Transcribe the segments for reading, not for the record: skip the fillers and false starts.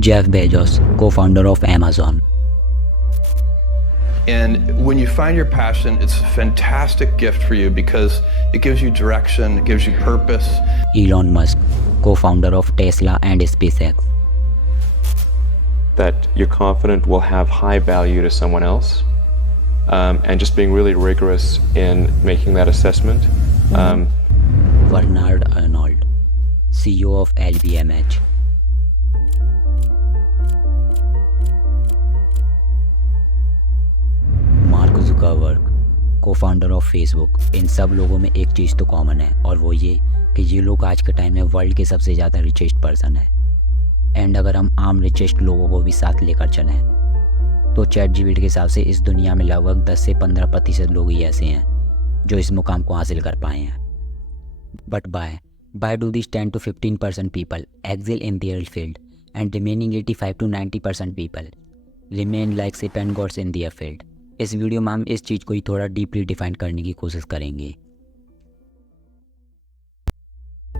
Jeff Bezos, co-founder of Amazon. And when you find your passion, it's a fantastic gift for you because it gives you direction, it gives you purpose. Elon Musk, co-founder of Tesla and SpaceX. That you're confident will have high value to someone else, and just being really rigorous in making that assessment. Bernard Arnault, CEO of LVMH. Mark Zuckerberg, co-founder of Facebook. इन सब लोगों में एक चीज़ तो common है, और वो ये कि ये लोग आज के टाइम में वर्ल्ड के सबसे ज़्यादा रिचेस्ट पर्सन है। एंड अगर हम आम रिचेस्ट लोगों को भी साथ लेकर चलें तो ChatGPT के हिसाब से इस दुनिया में लगभग 10 से 15% लोग ही ऐसे हैं जो इस मुकाम को हासिल कर पाए हैं। But by do this 10 to 15% people excel in their field and remaining 85 to 90% people remain like spend gods in their field. इस वीडियो में हम इस चीज़ को ही थोड़ा डीपली डिफाइन करने की कोशिश करेंगे।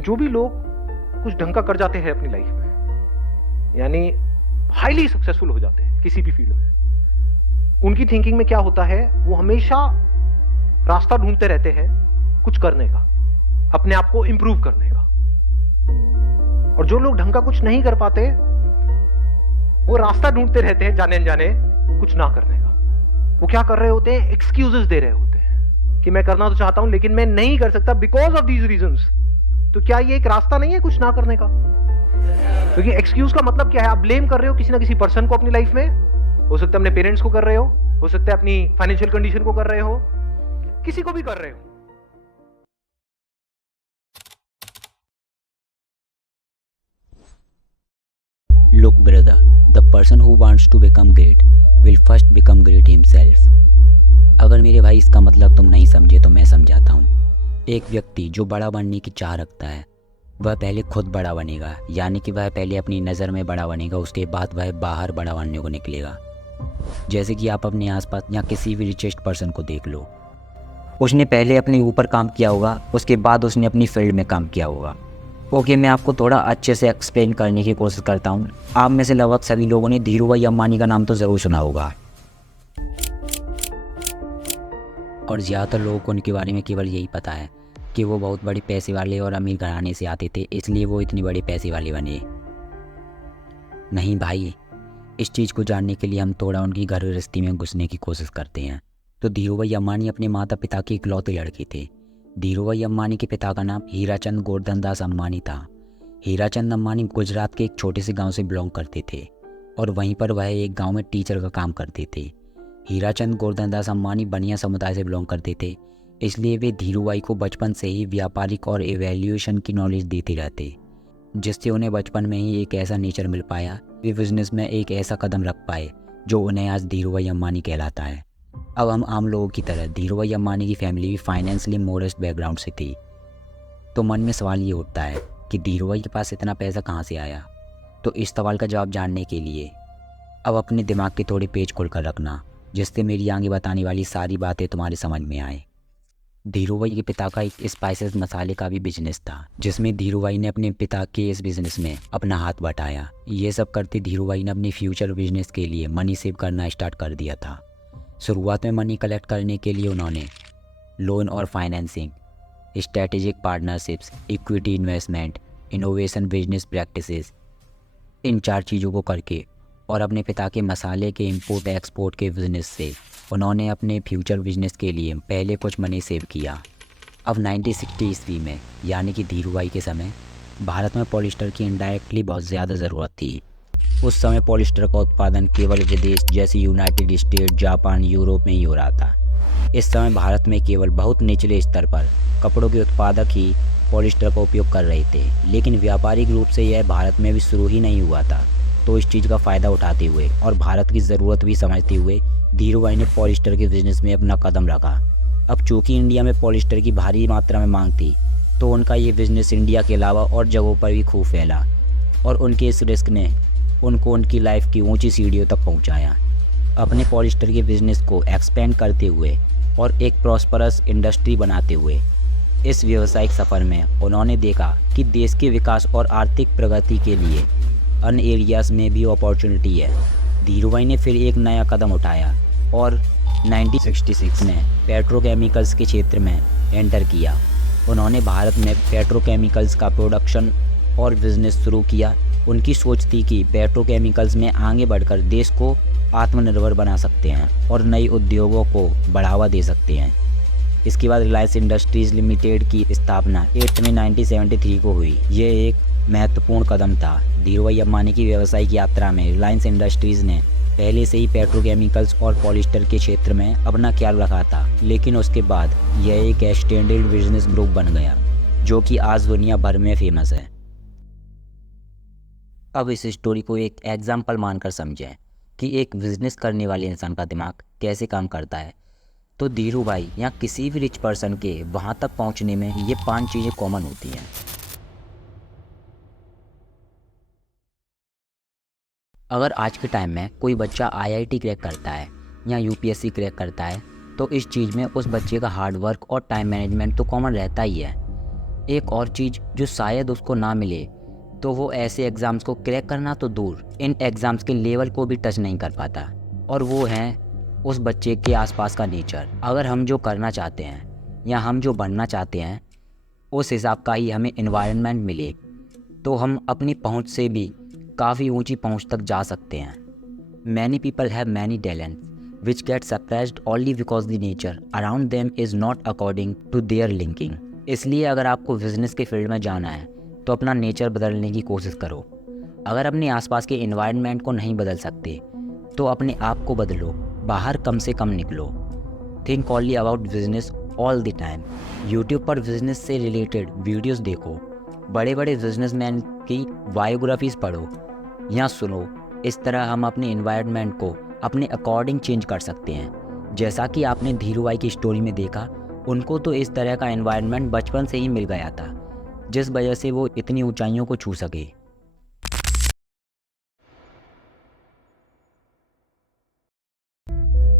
जो भी लोग कुछ ढंग का कर जाते हैं अपनी लाइफ में, यानी हाईली सक्सेसफुल हो जाते हैं किसी भी फील्ड में, उनकी थिंकिंग में क्या होता है, वो हमेशा रास्ता ढूंढते रहते हैं कुछ करने का, अपने आप को इंप्रूव करने का। और जो लोग ढंग का कुछ नहीं कर पाते, वो रास्ता ढूंढते रहते हैं जाने अनजाने कुछ ना करने का। वो क्या कर रहे होते हैं, एक्सक्यूजेस दे रहे होते हैं कि मैं करना तो चाहता हूं लेकिन मैं नहीं कर सकता बिकॉज ऑफ दीज रीजंस। तो क्या ये एक रास्ता नहीं है कुछ ना करने का? क्योंकि एक्सक्यूज का मतलब क्या है, आप ब्लेम कर रहे हो किसी ना किसी पर्सन को अपनी लाइफ में। हो सकता है अपने पेरेंट्स को कर रहे हो सकता है अपनी फाइनेंशियल कंडीशन को कर रहे हो, किसी को भी कर रहे हो। Look brother, the person who wants to become great will first become great himself. अगर मेरे भाई इसका मतलब तुम नहीं समझे तो मैं समझाता हूँ। एक व्यक्ति जो बड़ा बनने की चाह रखता है वह पहले खुद बड़ा बनेगा, यानी कि वह पहले अपनी नज़र में बड़ा बनेगा, उसके बाद वह बाहर बड़ा बनने को निकलेगा। जैसे कि आप अपने आसपास या किसी भी रिचेस्ट पर्सन को देख लो, उसने पहले अपने ऊपर काम किया होगा, उसके बाद उसने अपनी फील्ड में काम किया होगा। ओके, मैं आपको थोड़ा अच्छे से एक्सप्लेन करने की कोशिश करता हूँ। आप में से लगभग सभी लोगों ने धीरूभाई अंबानी का नाम तो ज़रूर सुना होगा, और ज़्यादातर लोगों को उनके बारे में केवल यही पता है कि वो बहुत बड़े पैसे वाले और अमीर घराने से आते थे, इसलिए वो इतने बड़े पैसे वाले बने। नहीं भाई, इस चीज़ को जानने के लिए हम थोड़ा उनकी घर गृहस्थी में घुसने की कोशिश करते हैं। तो धीरूभाई अंबानी अपने माता पिता के इकलौते लड़के थे। धीरूभाई अंबानी के पिता का नाम हीराचंद गोवर्धनदास अंबानी था। हीराचंद अंबानी गुजरात के एक छोटे से गांव से बिलोंग करते थे और वहीं पर वह एक गांव में टीचर का काम करते थे। हीराचंद गोवर्धनदास अंबानी बनिया समुदाय से बिलोंग करते थे, इसलिए वे धीरूभाई को बचपन से ही व्यापारिक और एवेल्यूएशन की नॉलेज देते रहते, जिससे उन्हें बचपन में ही एक ऐसा नेचर मिल पाया, वे बिजनेस में एक ऐसा कदम रख पाए जो उन्हें आज धीरूभाई अंबानी कहलाता है। अब हम आम लोगों की तरह धीरूभाई अंबानी की फैमिली भी फाइनेंशियली मॉडेस्ट बैकग्राउंड से थी। तो मन में सवाल ये उठता है कि धीरूभाई के पास इतना पैसा कहाँ से आया? तो इस सवाल का जवाब जानने के लिए अब अपने दिमाग के थोड़े पेज खोल कर रखना, जिससे मेरी आगे बताने वाली सारी बातें तुम्हारे समझ में आए। धीरूभाई के पिता का एक स्पाइसेस मसाले का भी बिजनेस था, जिसमें धीरूभाई ने अपने पिता के इस बिजनेस में अपना हाथ बटाया। ये सब करते धीरूभाई ने अपने फ्यूचर बिजनेस के लिए मनी सेव करना स्टार्ट कर दिया था। शुरुआत में मनी कलेक्ट करने के लिए उन्होंने लोन और financing, strategic partnerships, equity investment, innovation, business practices, इन 4 चीज़ों को करके और अपने पिता के मसाले के इंपोर्ट एक्सपोर्ट के बिजनेस से उन्होंने अपने फ्यूचर बिजनेस के लिए पहले कुछ मनी सेव किया। अब 1960 ईस्वी में, यानी कि धीरूभाई के समय, भारत में पॉलिस्टर की इनडायरेक्टली बहुत ज़्यादा ज़रूरत थी। उस समय पॉलिस्टर का उत्पादन केवल विदेश जैसे यूनाइटेड स्टेट, जापान, यूरोप में ही हो रहा था। इस समय भारत में केवल बहुत निचले स्तर पर कपड़ों के उत्पादक ही पॉलिस्टर का उपयोग कर रहे थे, लेकिन व्यापारिक रूप से यह भारत में भी शुरू ही नहीं हुआ था। तो इस चीज़ का फ़ायदा उठाते हुए और भारत की ज़रूरत भी समझते हुए धीरूभाई ने पॉलिस्टर के बिजनेस में अपना कदम रखा। अब चूँकि इंडिया में पॉलिस्टर की भारी मात्रा में मांग थी, तो उनका ये बिज़नेस इंडिया के अलावा और जगहों पर भी खूब फैला, और उनके इस रिस्क ने उनको उनकी लाइफ की ऊंची सीढ़ियों तक पहुंचाया। अपने पॉलिस्टर के बिजनेस को एक्सपेंड करते हुए और एक प्रॉस्परस इंडस्ट्री बनाते हुए इस व्यावसायिक सफ़र में उन्होंने देखा कि देश के विकास और आर्थिक प्रगति के लिए अन्य एरियाज़ में भी अपॉर्चुनिटी है। धीरू भाई ने फिर एक नया कदम उठाया और 1966 में पेट्रोकेमिकल्स के क्षेत्र में एंटर किया। उन्होंने भारत में पेट्रोकेमिकल्स का प्रोडक्शन और बिजनेस शुरू किया। उनकी सोच थी कि पेट्रोकेमिकल्स में आगे बढ़कर देश को आत्मनिर्भर बना सकते हैं और नए उद्योगों को बढ़ावा दे सकते हैं। इसके बाद रिलायंस इंडस्ट्रीज़ लिमिटेड की स्थापना 8 मई 1973 को हुई। ये एक महत्वपूर्ण कदम था। धीरूभाई अंबानी की व्यावसायिक यात्रा में रिलायंस इंडस्ट्रीज़ ने पहले से ही पेट्रोकेमिकल्स और पॉलिस्टर के क्षेत्र में अपना ख्याल रखा था, लेकिन उसके बाद यह एक एक्सटेंडेड बिजनेस ग्रुप बन गया जो कि आज दुनिया भर में फेमस है। अब इस स्टोरी को एक एग्जाम्पल मानकर समझें कि एक बिजनेस करने वाले इंसान का दिमाग कैसे काम करता है। तो धीरू भाई या किसी भी रिच पर्सन के वहाँ तक पहुँचने में ये 5 चीज़ें कॉमन होती हैं। अगर आज के टाइम में कोई बच्चा IIT क्रैक करता है या UPSC क्रैक करता है तो इस चीज़ में उस बच्चे का हार्ड वर्क और टाइम मैनेजमेंट तो कॉमन रहता ही है। एक और चीज़ जो शायद उसको ना मिले तो वो ऐसे एग्ज़ाम्स को क्रैक करना तो दूर, इन एग्ज़ाम्स के लेवल को भी टच नहीं कर पाता, और वो हैं उस बच्चे के आसपास का नेचर। अगर हम जो करना चाहते हैं या हम जो बनना चाहते हैं उस हिसाब का ही हमें एनवायरनमेंट मिले तो हम अपनी पहुंच से भी काफ़ी ऊंची पहुंच तक जा सकते हैं। Many people have many talent which get suppressed only because the nature around them is not according to their linking. इसलिए अगर आपको बिजनेस के फील्ड में जाना है तो अपना नेचर बदलने की कोशिश करो। अगर अपने आसपास के एनवायरनमेंट को नहीं बदल सकते तो अपने आप को बदलो, बाहर कम से कम निकलो। Think only about business all the time. YouTube पर बिजनेस से रिलेटेड वीडियोस देखो, बड़े बड़े बिजनेसमैन की बायोग्राफीज पढ़ो या सुनो। इस तरह हम अपने एनवायरनमेंट को अपने अकॉर्डिंग चेंज कर सकते हैं। जैसा कि आपने धीरू भाई की स्टोरी में देखा, उनको तो इस तरह का एनवायरनमेंट बचपन से ही मिल गया था जिस वजह से वो इतनी ऊंचाइयों को छू सके।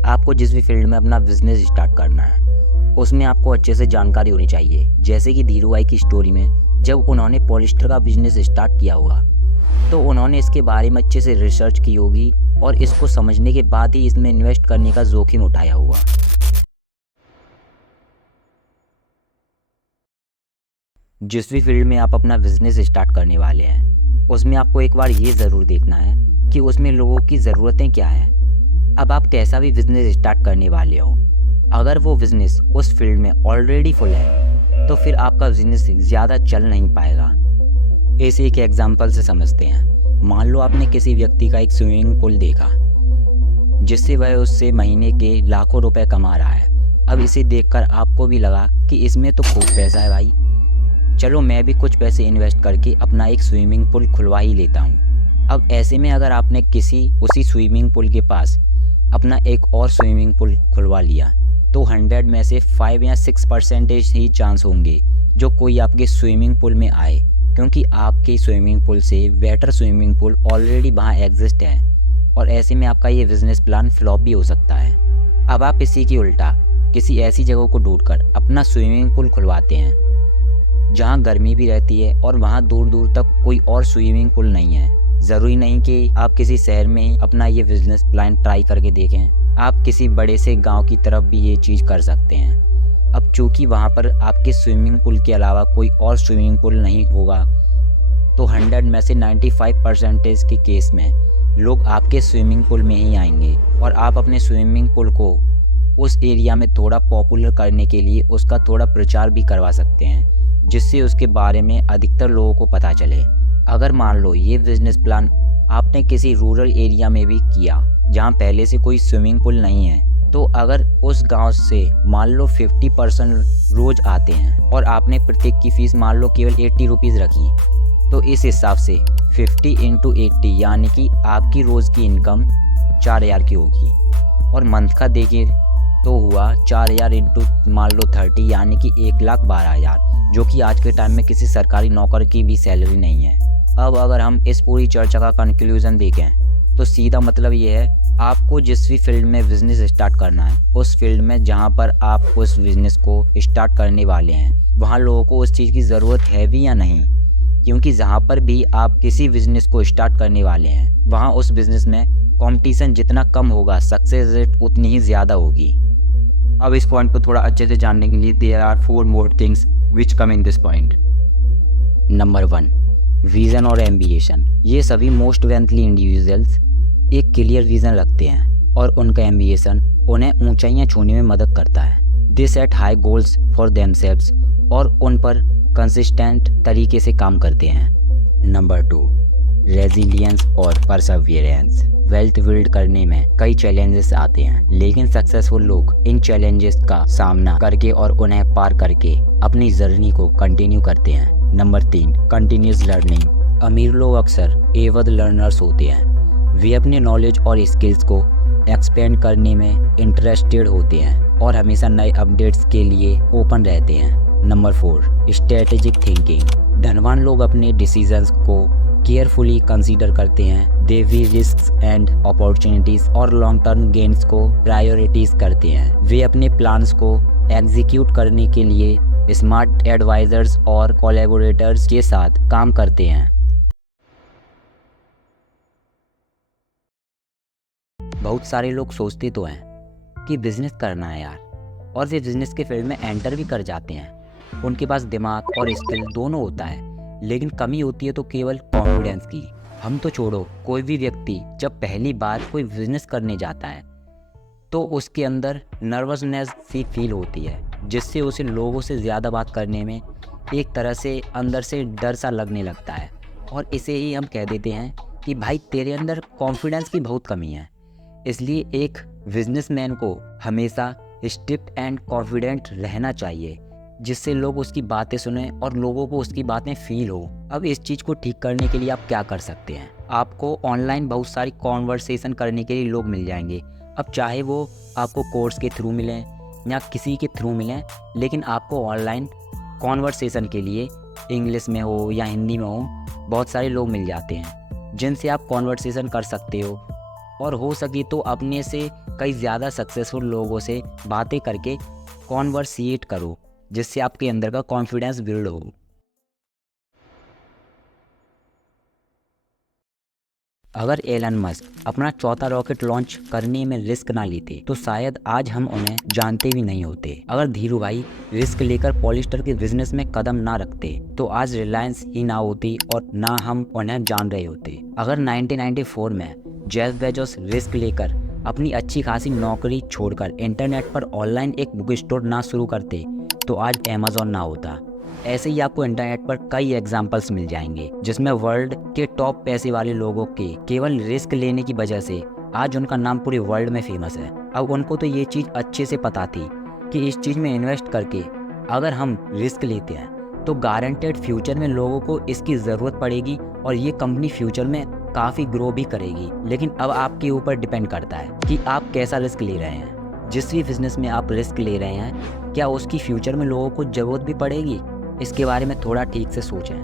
आपको जिस भी फील्ड में अपना बिजनेस स्टार्ट करना है उसमें आपको अच्छे से जानकारी होनी चाहिए। जैसे कि धीरू भाई की स्टोरी में जब उन्होंने पॉलिस्टर का बिजनेस स्टार्ट किया होगा तो उन्होंने इसके बारे में अच्छे से रिसर्च की होगी और इसको समझने के बाद ही इसमें इन्वेस्ट करने का जोखिम उठाया होगा। जिस भी फील्ड में आप अपना बिजनेस स्टार्ट करने वाले हैं उसमें आपको एक बार ये ज़रूर देखना है कि उसमें लोगों की ज़रूरतें क्या हैं। अब आप कैसा भी बिजनेस स्टार्ट करने वाले हो, अगर वो बिज़नेस उस फील्ड में ऑलरेडी फुल है तो फिर आपका बिजनेस ज़्यादा चल नहीं पाएगा। ऐसे एक एग्जांपल से समझते हैं। मान लो आपने किसी व्यक्ति का एक स्विमिंग पूल देखा जिससे वह उससे महीने के लाखों रुपए कमा रहा है। अब इसे देखकर आपको भी लगा कि इसमें तो खूब पैसा है भाई, चलो मैं भी कुछ पैसे इन्वेस्ट करके अपना एक स्विमिंग पूल खुलवा ही लेता हूँ। अब ऐसे में अगर आपने उसी स्विमिंग पूल के पास अपना एक और स्विमिंग पूल खुलवा लिया तो 100 में से 5 या 6% ही चांस होंगे जो कोई आपके स्विमिंग पूल में आए, क्योंकि आपके स्विमिंग पूल से बेटर स्विमिंग पूल ऑलरेडी वहाँ एग्जिस्ट है और ऐसे में आपका ये बिजनेस प्लान फ्लॉप भी हो सकता है। अब आप इसी की उल्टा किसी ऐसी जगह को ढूंढकर अपना स्विमिंग पूल खुलवाते हैं जहाँ गर्मी भी रहती है और वहाँ दूर दूर तक कोई और स्विमिंग पूल नहीं है। ज़रूरी नहीं कि आप किसी शहर में अपना ये बिजनेस प्लान ट्राई करके देखें, आप किसी बड़े से गांव की तरफ भी ये चीज़ कर सकते हैं। अब चूँकि वहाँ पर आपके स्विमिंग पूल के अलावा कोई और स्विमिंग पूल नहीं होगा तो 100 में से 95% के केस में लोग आपके स्विमिंग पूल में ही आएंगे और आप अपने स्विमिंग पूल को उस एरिया में थोड़ा पॉपुलर करने के लिए उसका थोड़ा प्रचार भी करवा सकते हैं जिससे उसके बारे में अधिकतर लोगों को पता चले। अगर मान लो ये बिजनेस प्लान आपने किसी रूरल एरिया में भी किया जहाँ पहले से कोई स्विमिंग पूल नहीं है, तो अगर उस गांव से मान लो 50% रोज आते हैं और आपने प्रत्येक की फीस मान लो केवल 80 रुपीज़ रखी, तो इस हिसाब से 50 × 80 यानी कि आपकी रोज़ की इनकम 4000 की होगी और मंथ का देखिए तो हुआ 4000 × मान लो 30 यानी कि 1,12,000, जो कि आज के टाइम में किसी सरकारी नौकर की भी सैलरी नहीं है। अब अगर हम इस पूरी चर्चा का कंक्लूजन देखें तो सीधा मतलब ये है, आपको जिस भी फील्ड में बिजनेस स्टार्ट करना है उस फील्ड में जहाँ पर आप उस बिजनेस को स्टार्ट करने वाले हैं वहाँ लोगों को उस चीज़ की ज़रूरत है भी या नहीं, क्योंकि जहाँ पर भी आप किसी बिजनेस को स्टार्ट करने वाले हैं वहाँ उस बिजनेस में कंपटीशन जितना कम होगा सक्सेस रेट उतनी ही ज़्यादा होगी। अब इस पॉइंट को थोड़ा अच्छे से जानने के लिए there are 4 more things which come in this point. Number 1, vision और एम्बिशन। ये सभी मोस्ट वेंथली इंडिविजुअल्स एक क्लियर विज़न रखते हैं और उनका एम्बिशन उन्हें ऊंचाइयां छूने में मदद करता है। They set high goals for themselves और उन पर कंसिस्टेंट तरीके से काम करते हैं। नंबर 2, रेजिलियंस और परसेवरेंस। वेल्थ बिल्ड करने में कई चैलेंजेस आते हैं, लेकिन सक्सेसफुल लोग इन चैलेंजेस का सामना करके और उन्हें पार करके अपनी जर्नी को कंटिन्यू करते हैं। Number 3, continuous learning. अमीर लोग अक्सर एवं लर्नर्स होते हैं। वे अपने नॉलेज और स्किल्स को एक्सपेंड करने में इंटरेस्टेड होते हैं और हमेशा नए अपडेट्स के लिए ओपन रहते हैं। Number 4, strategic thinking. धनवान लोग अपने डिसीजंस को केयरफुली कंसीडर करते हैं। दे वी रिस्क्स एंड अपॉर्चुनिटीज और लॉन्ग टर्म गेन्स को प्रायोरिटीज करते हैं। वे अपने प्लान्स को एग्जीक्यूट करने के लिए स्मार्ट एडवाइजर्स और कोलैबोरेटर्स के साथ काम करते हैं। बहुत सारे लोग सोचते तो हैं कि बिजनेस करना है यार, और वे बिजनेस के फील्ड में एंटर भी कर जाते हैं। उनके पास दिमाग और स्किल दोनों होता है, लेकिन कमी होती है तो केवल कॉन्फिडेंस की। हम तो छोड़ो, कोई भी व्यक्ति जब पहली बार कोई बिजनेस करने जाता है तो उसके अंदर नर्वसनेस सी फील होती है, जिससे उसे लोगों से ज़्यादा बात करने में एक तरह से अंदर से डर सा लगने लगता है, और इसे ही हम कह देते हैं कि भाई तेरे अंदर कॉन्फिडेंस की बहुत कमी है। इसलिए एक बिजनेसमैन को हमेशा स्ट्रिक्ट एंड कॉन्फिडेंट रहना चाहिए, जिससे लोग उसकी बातें सुने और लोगों को उसकी बातें फील हो। अब इस चीज़ को ठीक करने के लिए आप क्या कर सकते हैं? आपको ऑनलाइन बहुत सारी कॉन्वर्सेशन करने के लिए लोग मिल जाएंगे। अब चाहे वो आपको कोर्स के थ्रू मिलें या किसी के थ्रू मिलें, लेकिन आपको ऑनलाइन कॉन्वर्सेशन के लिए इंग्लिश में हो या हिंदी में हो बहुत सारे लोग मिल जाते हैं जिनसे आप कॉन्वर्सेशन कर सकते हो। और हो सके तो अपने से कई ज़्यादा सक्सेसफुल लोगों से बातें करके कॉन्वर्सेट करो, जिससे आपके अंदर का कॉन्फिडेंस बिल्ड हो। अगर एलन मस्क अपना चौथा रॉकेट लॉन्च करने में रिस्क ना लेते तो शायद आज हम उन्हें जानते भी नहीं होते। अगर धीरू भाई रिस्क लेकर पॉलिस्टर के बिजनेस में कदम ना रखते तो आज रिलायंस ही ना होती और ना हम उन्हें जान रहे होते। अगर 1994 में जेफ बेजोस रिस्क लेकर अपनी अच्छी खासी नौकरी छोड़कर इंटरनेट पर ऑनलाइन एक बुक स्टोर ना शुरू करते तो आज अमेज़न ना होता। ऐसे ही आपको इंटरनेट पर कई एग्जाम्पल्स मिल जाएंगे जिसमें वर्ल्ड के टॉप पैसे वाले लोगों के केवल रिस्क लेने की वजह से आज उनका नाम पूरे वर्ल्ड में फेमस है। अब उनको तो ये चीज़ अच्छे से पता थी कि इस चीज़ में इन्वेस्ट करके अगर हम रिस्क लेते हैं तो गारंटेड फ्यूचर में लोगों को इसकी ज़रूरत पड़ेगी और ये कंपनी फ्यूचर में काफ़ी ग्रो भी करेगी। लेकिन अब आपके ऊपर डिपेंड करता है कि आप कैसा रिस्क ले रहे हैं। जिस भी बिज़नेस में आप रिस्क ले रहे हैं, क्या उसकी फ्यूचर में लोगों को ज़रूरत भी पड़ेगी? इसके बारे में थोड़ा ठीक से सोचें।